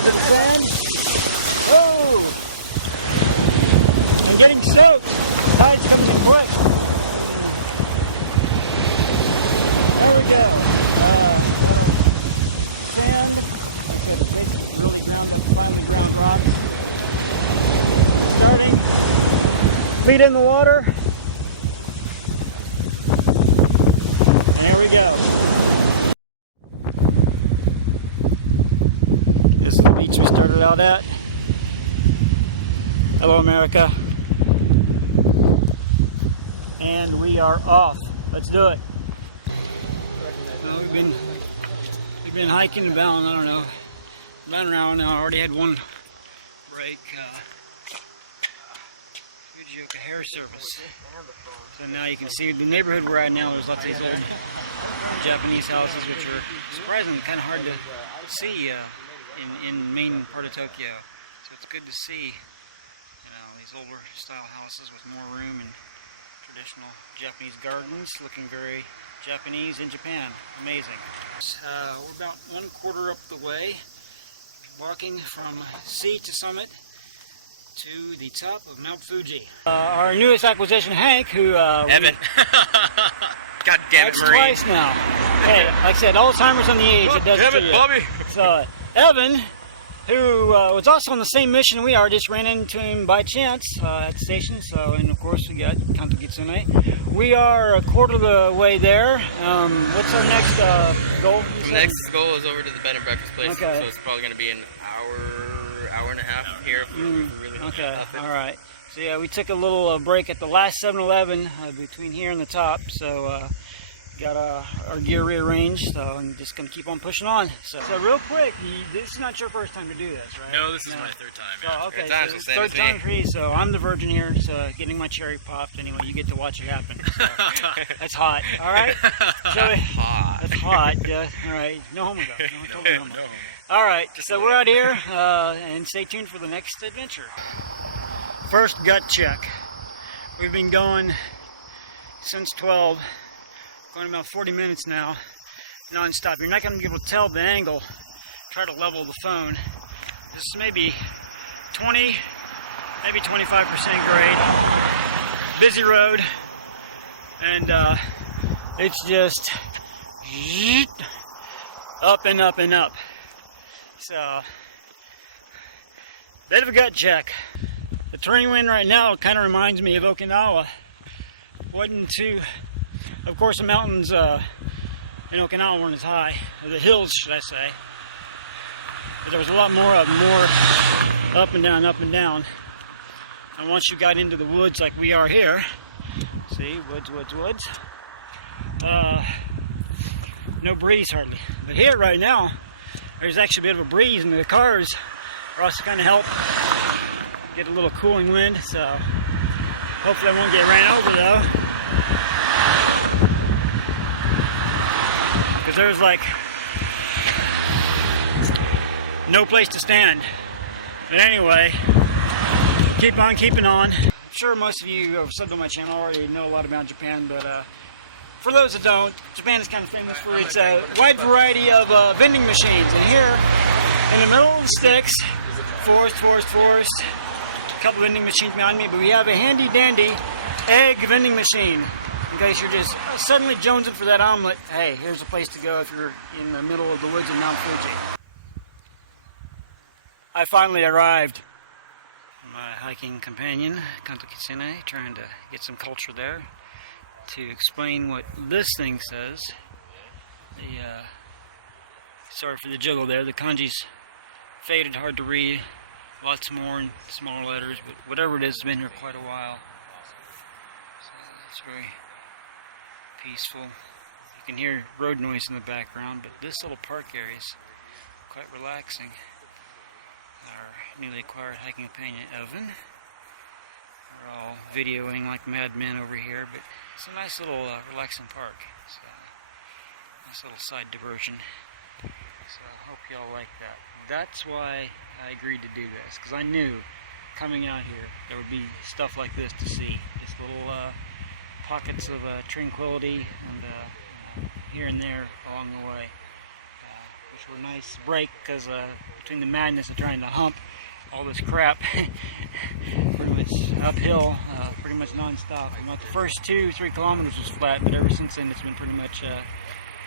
into the sand. Oh! I'm getting soaked. Tide's coming in quick. There we go. Sand. It's really ground, finely ground rocks. Starting. Feet in the water. And there we go. This is the beach we started out at. Hello, America. And we are off. Let's do it. Well, we've been hiking about, I don't know, about an hour now. I already had one break. Fujioka Hair Service. So now you can see the neighborhood we're at now. There's lots of these old Japanese houses, which are surprisingly kind of hard to see in main part of Tokyo. So it's good to see, these older style houses with more room and traditional Japanese gardens, looking very Japanese in Japan. Amazing. We're about 1/4 up the way, walking from sea to summit to the top of Mount Fuji. Our newest acquisition, Hank, who Evan. God damn it, that's Marine. twice now. Hey, like I said, Alzheimer's on the age. It does Damn to it, you. Bobby. So Evan, who was also on the same mission we are, just ran into him by chance at the station. So, and of course we got Kanto Kitsune. We are 1/4 of the way there. What's our next goal? The next goal is over to the bed and breakfast place. Okay. So it's probably going to be an hour and a half here. If we really Okay, up it. all right. So yeah, we took a little break at the last 7-Eleven between here and the top. So got our gear rearranged. So I'm just gonna keep on pushing on. So real quick, this is not your first time to do this, right? No, this is my third time. Oh, okay. It's So honestly it's same third as time me. for you. So I'm the virgin here. So getting my cherry popped. Anyway, you get to watch it happen. So that's hot. All right. So Hot. that's hot. Yeah. All right. No homo though. No, totally homo. All right. So we're out here, and stay tuned for the next adventure. First gut check. We've been going since 12, going about 40 minutes now, non-stop. You're not going to be able to tell the angle. Try to level the phone. This is maybe 20, maybe 25% grade. Busy road, and it's just up and up and up. So, bit of a gut check. The terrain wind right now kind of reminds me of Okinawa. Wasn't too, of course, the mountains in Okinawa weren't as high, or the hills, should I say. But there was a lot more of them, more up and down, up and down. And once you got into the woods like we are here, see, woods, no breeze hardly. But here right now, there's actually a bit of a breeze, and the cars are also kind of help get a little cooling wind, so hopefully I won't get ran over though. Because there's like no place to stand. But anyway, keep on keeping on. I'm sure most of you who have subbed on my channel already know a lot about Japan, but for those that don't, Japan is kind of famous for its wide variety of vending machines. And here, in the middle of the sticks, forest, a couple vending machines behind me, but we have a handy dandy egg vending machine. In case you're just suddenly jonesing for that omelet, hey, here's a place to go if you're in the middle of the woods of Mount Fuji. I finally arrived. My hiking companion, Kanto Kitsune, trying to get some culture there to explain what this thing says. Sorry for the juggle there, the kanji's faded, hard to read. Lots more in smaller letters, but whatever it is, it's been here quite a while. So it's very peaceful. You can hear road noise in the background, but this little park area is quite relaxing. Our newly acquired hiking companion, Evan. We're all videoing like madmen over here, but it's a nice little relaxing park. It's a nice little side diversion. So I hope y'all like that. That's why I agreed to do this, because I knew coming out here there would be stuff like this to see. Just little pockets of tranquility and here and there along the way, which were a nice break because between the madness of trying to hump all this crap, pretty much uphill, pretty much non-stop. And about the first 2-3 kilometers was flat, but ever since then it's been pretty much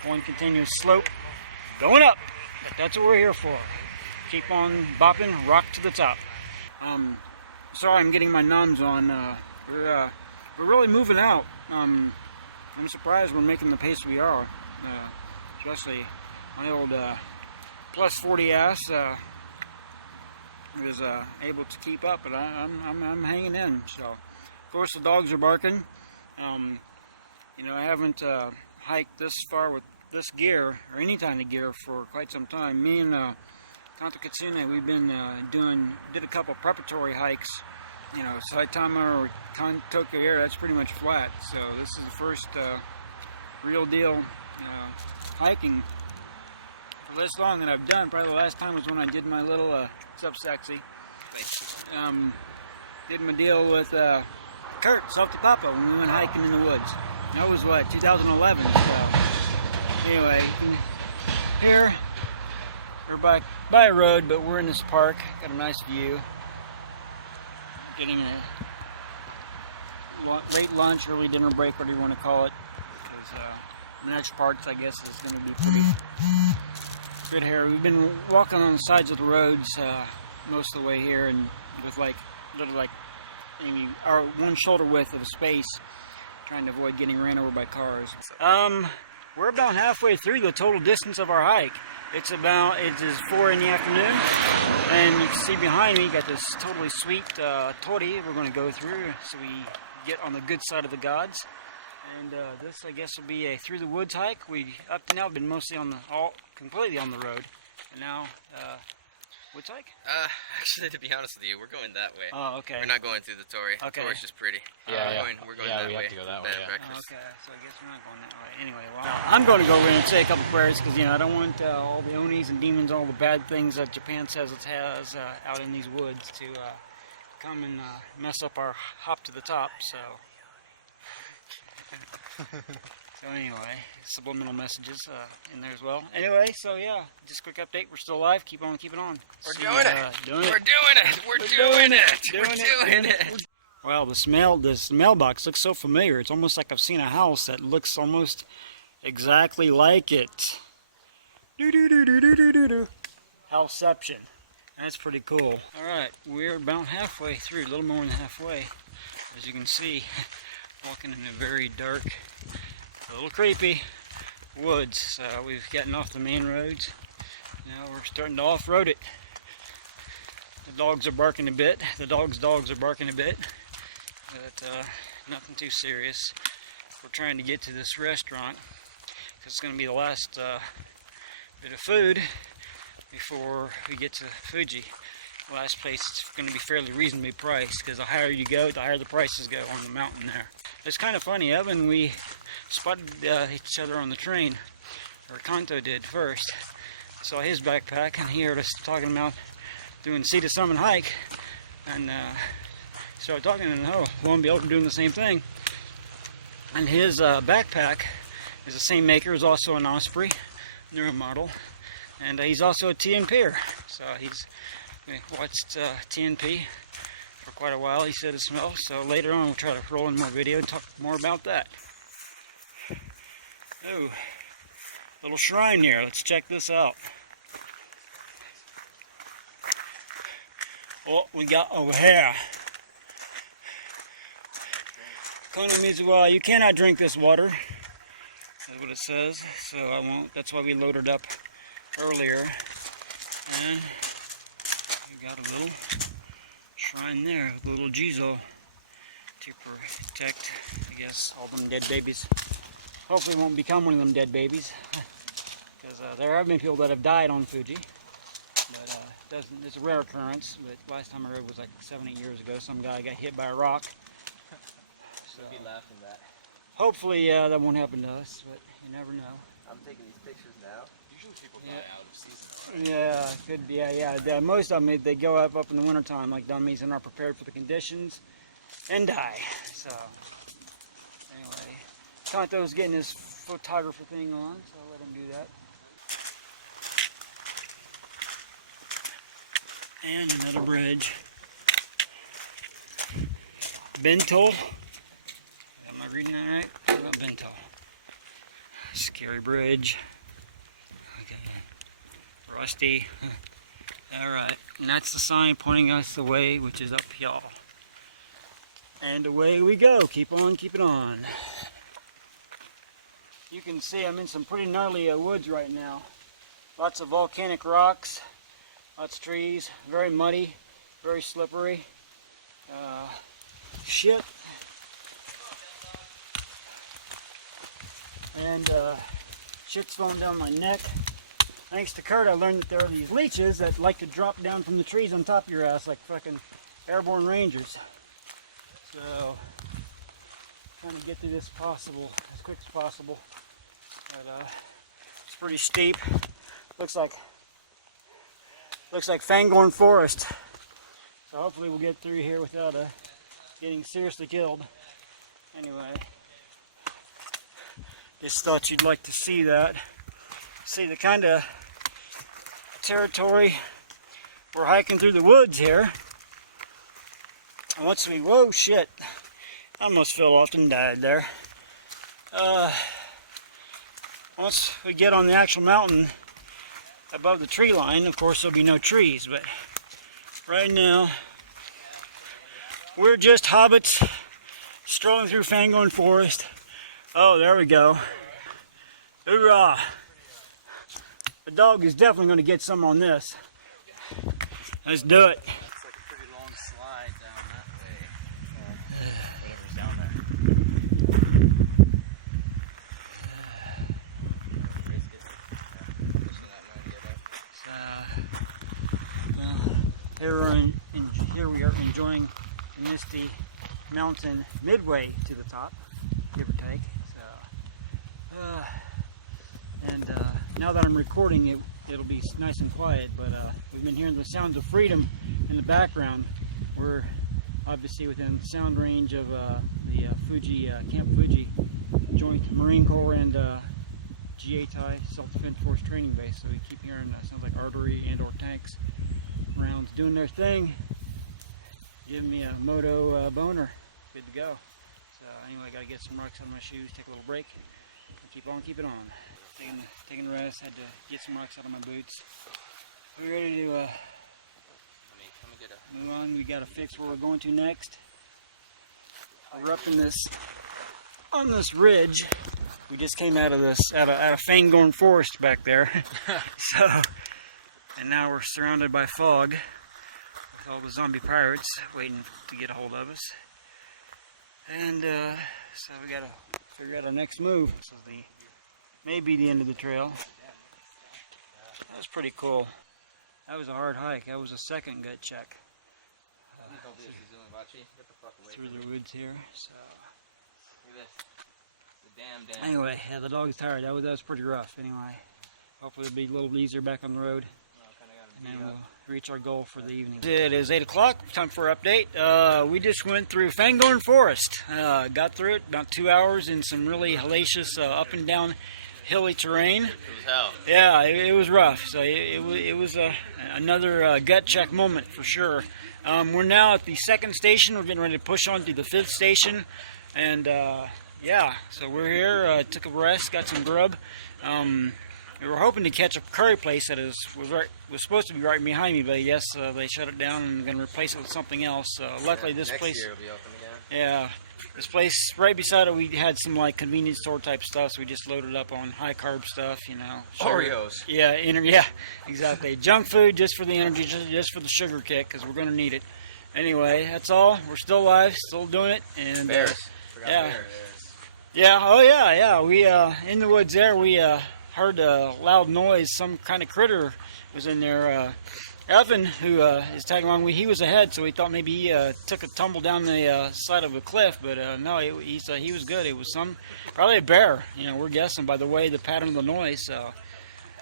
one continuous slope going up. But that's what we're here for. Keep on bopping, rock to the top. Sorry, I'm getting my numbs on. We're really moving out. I'm surprised we're making the pace we are, especially my old plus 40 ass was able to keep up, but I'm hanging in. So, of course, the dogs are barking. You know, I haven't hiked this far with this gear or any kind of gear for quite some time. Me and Kanto Kitsune, we've been did a couple preparatory hikes. You know, Saitama or Kanto Air, that's pretty much flat. So this is the first real deal hiking for this long that I've done. Probably the last time was when I did my little, what's up, sexy? Did my deal with Kurt, South Dakota, when we went hiking in the woods. That was what, 2011. So anyway, here we're by a road, but we're in this park. Got a nice view. Getting a late lunch, early dinner break, whatever you want to call it. Because Menage Parks, I guess, is going to be pretty good here. We've been walking on the sides of the roads most of the way here, and with literally maybe our one shoulder width of space, trying to avoid getting ran over by cars. We're about halfway through the total distance of our hike. It is 4 in the afternoon, and you can see behind me, got this totally sweet tori we're going to go through, so we get on the good side of the gods. And this, I guess, will be a through the woods hike. Up to now been mostly completely on the road, and now woods hike. Actually, to be honest with you, we're going that way. Oh, okay. We're not going through the tori. Okay. The tori's just pretty. Yeah, We're going that we way. have to go that way. Yeah. Breakfast. Okay, so I guess we're not going that way. Anyway, well, I'm going to go in and say a couple prayers because, you know, I don't want all the onis and demons, all the bad things that Japan says it has out in these woods to come and mess up our hop to the top. So anyway, subliminal messages in there as well. Anyway, so yeah, just a quick update. We're still alive. Keep on keeping on. We're doing it. Wow, this mailbox looks so familiar. It's almost like I've seen a house that looks almost exactly like it. Houseception. That's pretty cool. Alright, we're about halfway through, a little more than halfway. As you can see, walking in a very dark, a little creepy woods. We've gotten off the main roads. Now we're starting to off-road it. The dogs are barking a bit. The dogs are barking a bit. But nothing too serious. We're trying to get to this restaurant because it's going to be the last bit of food before we get to Fuji. The last place is going to be fairly reasonably priced because the higher you go, the higher the prices go on the mountain there. It's kind of funny, Evan, we spotted each other on the train, or Kanto did first. Saw his backpack and he heard us talking about doing Sea to Summit hike, and started talking, and lo and behold, we're doing the same thing. And his backpack is the same maker, is also an Osprey newer model, and he's also a TNP'er. So he's watched TNP for quite a while, he said as well. So later on we'll try to roll in more video and talk more about that. Oh, little shrine here. Let's check this out. What we got over here? Konomizuwa, you cannot drink this water. That's what it says, so I won't. That's why we loaded up earlier. And we got a little shrine there with a little Jizo to protect, I guess, all them dead babies. Hopefully it won't become one of them dead babies, because there have been people that have died on Fuji, but it's a rare occurrence. But last time I rode was like 7-8 years ago. Some guy got hit by a rock. So Be laughing at that. hopefully that won't happen to us, but you never know. I'm taking these pictures now. Usually people die out of season. Yeah, could be. Yeah. Most of them, they go up in the wintertime, like dummies, and are prepared for the conditions and die. So anyway, Kanto's getting his photographer thing on, so I'll let him do that. And another bridge. Bentol. Am I reading that right? What about Bentol? Scary bridge. Okay. Rusty. Alright. And that's the sign pointing us the way, which is up y'all. And away we go. Keep on keeping on. You can see I'm in some pretty gnarly woods right now. Lots of volcanic rocks. Lots of trees. Very muddy. Very slippery. Shit. And shit's falling down my neck. Thanks to Kurt, I learned that there are these leeches that like to drop down from the trees on top of your ass like fucking airborne rangers. So, trying to get through this as quick as possible. But it's pretty steep. Looks like Fangorn Forest. So hopefully we'll get through here without getting seriously killed. Anyway, just thought you'd like to see that. See the kind of territory we're hiking through the woods here. And whoa shit, I almost fell off and died there. Once we get on the actual mountain above the tree line, of course there'll be no trees, but right now we're just hobbits strolling through Fangorn Forest. Oh, there we go. Hoorah! The dog is definitely going to get some on this. Let's do it. It's like a pretty long slide down that way. Whatever's down there. Here we are enjoying the misty mountain midway to the top, give or take. So, now that I'm recording, it'll be nice and quiet. But we've been hearing the sounds of freedom in the background. We're obviously within sound range of the Fuji Camp Fuji Joint Marine Corps and GATI Self-Defense Force Training Base. So we keep hearing sounds like artillery and/or tanks rounds doing their thing. Giving me a moto boner. Good to go. So anyway, gotta get some rocks out of my shoes, take a little break, and keep on keeping on. Taking a rest, had to get some rocks out of my boots. We ready to move on. We gotta fix where we're going to next. We're up in on this ridge. We just came out of Fangorn Forest back there. And now we're surrounded by fog with all the zombie pirates waiting to get a hold of us. And so we gotta figure out our next move. This is maybe the end of the trail. That was pretty cool. That was a hard hike. That was a second gut check. Through the woods here. So. Anyway, yeah, the dog's tired. That was pretty rough. Anyway, hopefully it'll be a little easier back on the road. And then we'll reach our goal for the evening. It is 8 o'clock. Time for our update. We just went through Fangorn Forest. Got through it about 2 hours in some really hellacious up and down hilly terrain. It was hell. Yeah, it was rough. So it was another gut check moment for sure. We're now at the second station. We're getting ready to push on to the fifth station. And yeah, so we're here. Took a rest, got some grub. We were hoping to catch a curry place that was supposed to be right behind me, but yes, they shut it down and going to replace it with something else. Luckily, this next place. Year it'll be open again. Yeah, this place right beside it, we had some like convenience store type stuff, so we just loaded up on high carb stuff, you know. Oreos. Yeah, yeah, exactly. Junk food just for the energy, just for the sugar kick, because we're going to need it. Anyway, that's all. We're still alive, still doing it, and Bears. Forgot yeah. bears. Yeah. Oh yeah. We in the woods there. We heard a loud noise. Some kind of critter was in there. Evan, who is tagging along, he was ahead, so we thought maybe he took a tumble down the side of a cliff. But no, he was good. It was probably a bear. You know, we're guessing by the way, the pattern of the noise. So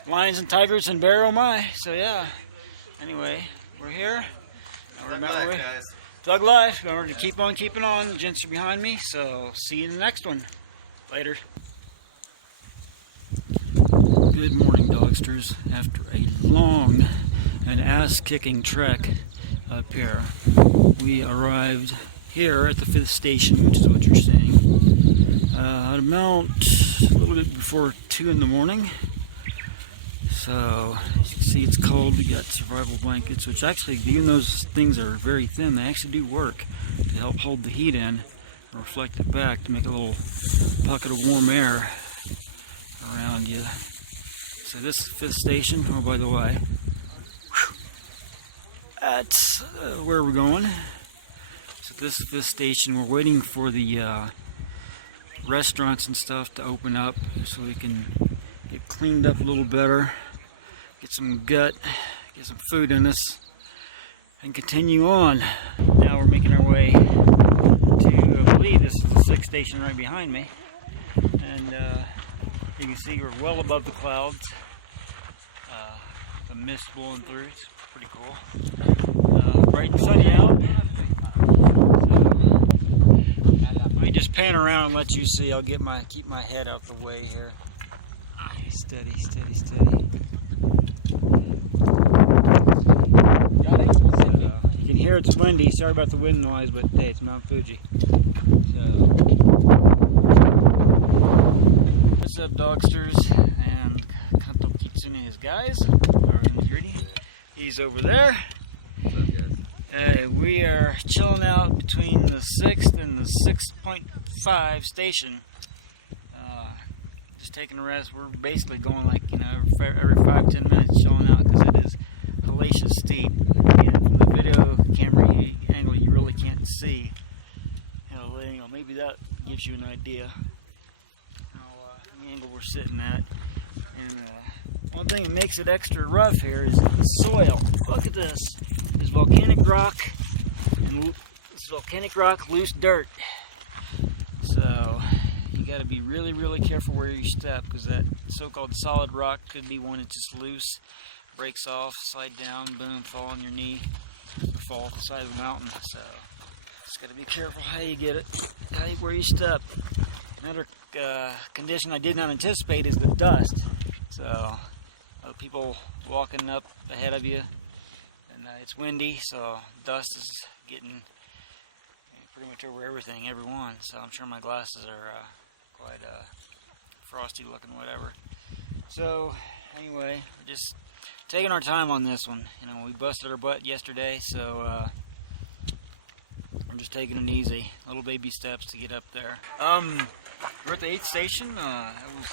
lions and tigers and bear, oh my. So yeah. Anyway, we're here. Thug life. Remember to keep on keeping on. The gents are behind me. So see you in the next one. Later. Good morning, dogsters. After a long and ass ass-kicking trek up here. We arrived here at the 5th station, which is what you're seeing, at about a little bit before 2 in the morning. So, as you can see, it's cold. We got survival blankets, which actually, even those things are very thin, they actually do work to help hold the heat in and reflect it back to make a little pocket of warm air around you. So this is 5th station. Oh, by the way, that's where we're going. So this is 5th station. We're waiting for the restaurants and stuff to open up so we can get cleaned up a little better, get some gut, get some food in us, and continue on. Now we're making our way to, I believe this is the 6th station right behind me, and you can see we're well above the clouds. The mist blowing through, it's pretty cool. Bright and sunny out. So, let me just pan around and let you see. I'll keep my head out the way here. Steady, steady, steady. You can hear it's windy. Sorry about the wind noise, but hey, it's Mount Fuji. So, what's up, dogsters? And Kanto Kitsune and his guys. He's over there. We are chilling out between the 6th and the 6.5 station. Just taking a rest. We're basically going like, every 5-10 minutes chilling out because it is hellacious steep. And from the video camera angle, you really can't see. Maybe that gives you an idea how the angle we're sitting at. And one thing that makes it extra rough here is the soil. Look at this. This volcanic rock and loose dirt. So you got to be really, really careful where you step because that so-called solid rock could be one that's just loose, breaks off, slide down, boom, fall on your knee, or fall off the side of the mountain. So just got to be careful how you get it, where you step. Another condition I did not anticipate is the dust. So people walking up ahead of you, and it's windy, so dust is getting pretty much over everything, everyone. So I'm sure my glasses are quite frosty looking, whatever. So anyway, we're just taking our time on this one. We busted our butt yesterday, so we're just taking it easy, little baby steps to get up there. We're at the 8th station. That was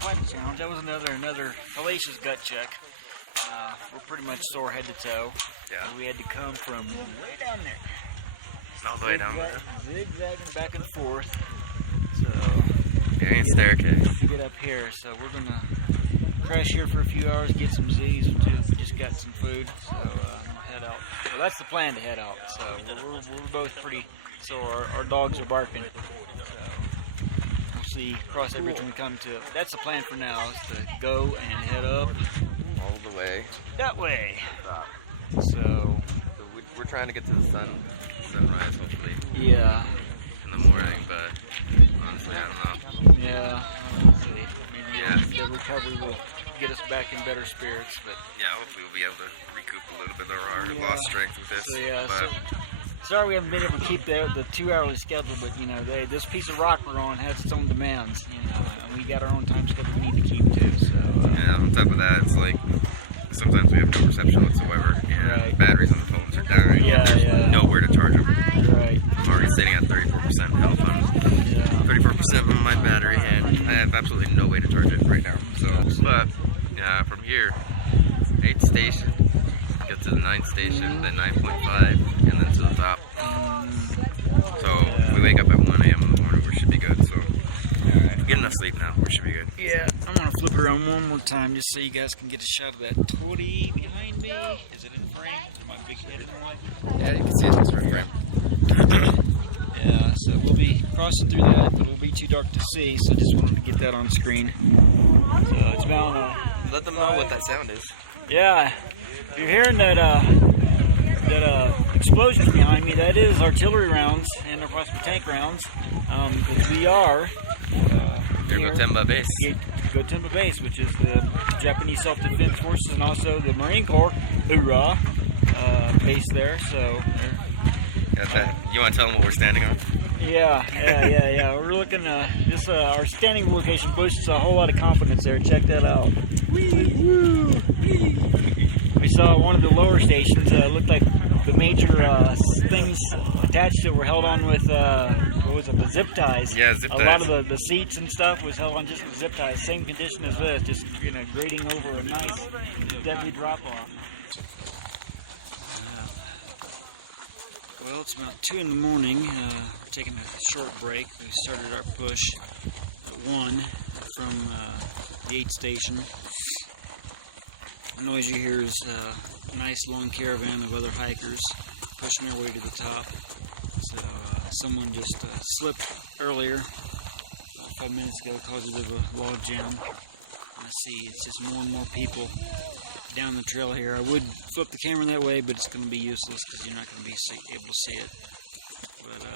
quite a challenge. That was another hellacious gut check. We're pretty much sore head to toe. Yeah. We had to come from way down there. All the way down there. Zigzagging back and forth. So Variant staircase. to get up here. So we're gonna crash here for a few hours, get some Z's. We just got some food, so we'll head out. Well, that's the plan, to head out. So we're both pretty sore. Our dogs are barking. So we'll see. Cross that bridge when we come to it. That's the plan for now, is to go and head up All the way. that way. So we're trying to get to the sunrise, hopefully. Yeah. In the morning, but honestly, I don't know. Yeah. Maybe the recovery will get us back in better spirits, but Yeah, hopefully we'll be able to recoup a little bit of our lost strength with this. so yeah. But Sorry we haven't been able to keep the 2-hour schedule, but this piece of rock we're on has its own demands, and we got our own time schedule we need to keep too. So yeah, on top of that, it's like sometimes we have no reception whatsoever, and Right. batteries on the phones are dying. Yeah, There's yeah. nowhere to charge them. right. I'm already sitting at 34% health on Yeah. 34% on my battery, and I have absolutely no way to charge it right now. So, but yeah, from here, 8th station, get to the 9th station, then 9.5, and then to the top. So if we wake up at 1 a.m. in the morning, we should be good. So if we get enough sleep now, we should be good. Yeah, I'm gonna flip it around one more time just so you guys can get a shot of that toady behind me. Is it in frame? Is my big head in the way? Yeah, you can see it just right frame. Yeah, so we'll be crossing through that, but it'll be too dark to see, so just wanted to get that on screen. So it's about Let them know what that sound is. yeah. If you're hearing that explosions behind me, that is artillery rounds and they're possibly tank rounds. Because we are Near Gotemba Base. Gotemba Base, which is the Japanese Self-Defense Forces and also the Marine Corps hoorah pace there. So You want to tell them what we're standing on? yeah. We're looking this our standing location boosts a whole lot of confidence there. Check that out. We saw one of the lower stations. Looked like the major things attached to it were held on with what was it, the zip ties. Yeah, zip ties. A lot of the seats and stuff was held on just with zip ties. Same condition as this, just grading over a nice deadly drop off. Well, it's about 2 in the morning. We're taking a short break. We started our push at 1 from the 8th station. The noise you hear is a nice long caravan of other hikers pushing their way to the top. So someone just slipped earlier, about 5 minutes ago, caused a bit of a log jam. I see it's just more and more people down the trail here. I would flip the camera that way, but it's going to be useless because you're not going to be able to see it. But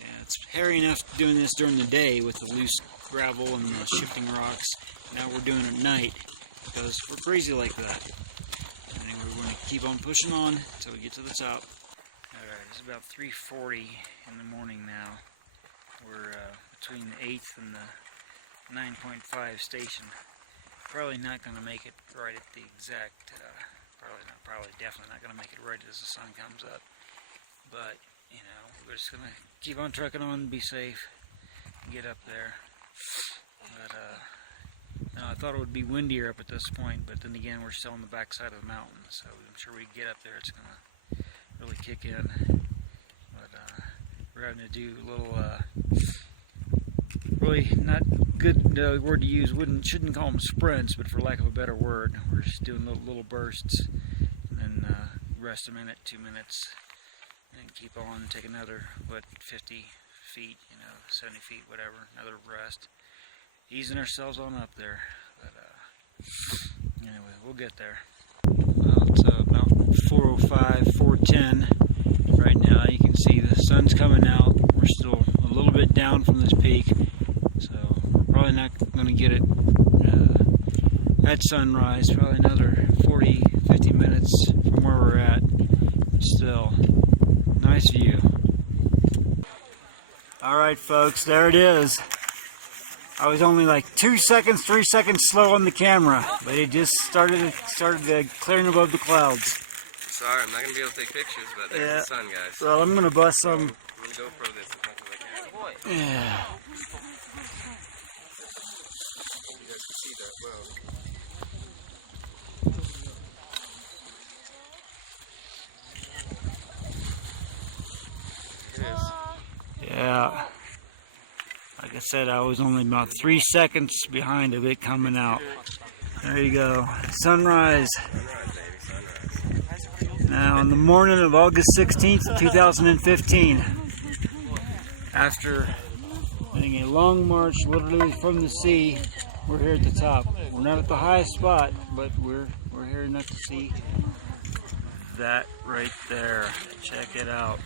yeah, it's hairy enough doing this during the day with the loose gravel and the shifting rocks. Now we're doing it at night because we're crazy like that. Anyway, we're going to keep on pushing on until we get to the top. Alright, it's about 3:40 in the morning now. We're between the 8th and the 9.5 station. Probably not going to make it right at the exact, definitely not going to make it right as the sun comes up. But, we're just going to keep on trucking on, be safe, and get up there. But, I thought it would be windier up at this point, but then again, we're still on the back side of the mountain, so I'm sure we get up there, it's going to really kick in. But, we're having to do a little, really not good word to use, shouldn't call them sprints, but for lack of a better word, we're just doing little bursts, and then rest a minute, 2 minutes, and keep on, take another, 50 feet, 70 feet, whatever, another rest, easing ourselves on up there. But anyway, we'll get there. Well, it's about 4:05, 4:10 right now. You can see the sun's coming out. We're still a little bit down from this peak, so we're probably not going to get it at sunrise. Probably another 40, 50 minutes from where we're at. But still, nice view. Alright folks, there it is. I was only like 2 seconds, 3 seconds slow on the camera, but it just started clearing above the clouds. Sorry, I'm not going to be able to take pictures, but there's the sun, guys. Well, I'm going to bust some. I'm going to GoPro this as much as I can. Yeah. You guys can see that well. It is. Yeah. Like I said, I was only about 3 seconds behind of it coming out. There you go. Sunrise. Sunrise, baby, sunrise. Now, on the morning of August 16th, 2015, after getting a long march literally from the sea, we're here at the top. We're not at the highest spot, but we're here enough to see that right there. Check it out.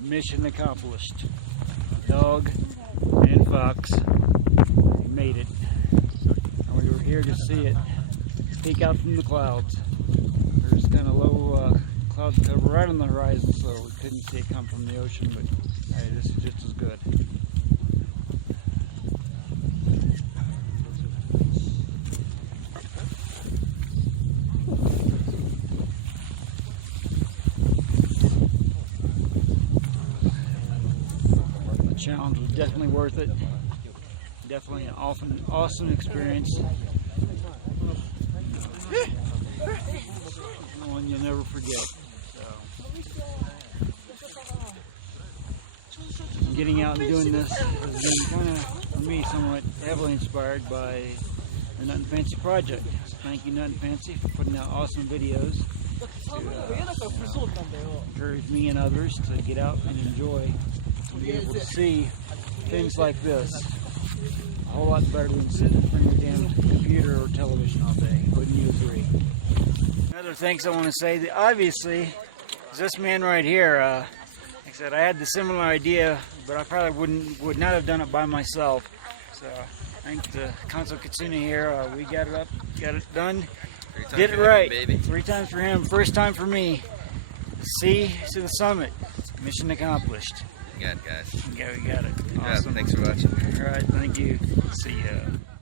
Mission accomplished. Dog and fox, we made it. And we were here to see it peek out from the clouds. There's kind of low clouds cover right on the horizon, so we couldn't see it come from the ocean, but hey, this is just as good. Challenge was definitely worth it. Definitely an awesome experience. One you'll never forget. So, getting out and doing this has been kind of, for me, somewhat heavily inspired by the Nothing Fancy project. So thank you, Nothing Fancy, for putting out awesome videos to encourage me and others to get out and enjoy. To be able to see things like this a whole lot better than sitting in front of your damn computer or television all day. Wouldn't you agree? Other things I want to say, that obviously, is this man right here. Like I said, I had the similar idea, but I probably would not have done it by myself. So I think the Kanzo Kitsune here, we got it up, got it done, did it right. Baby. 3 times for him, first time for me. Sea to the summit. Mission accomplished. You got it, guys. Yeah, we got it. Yeah, Awesome. thanks for watching. All right, thank you. See ya.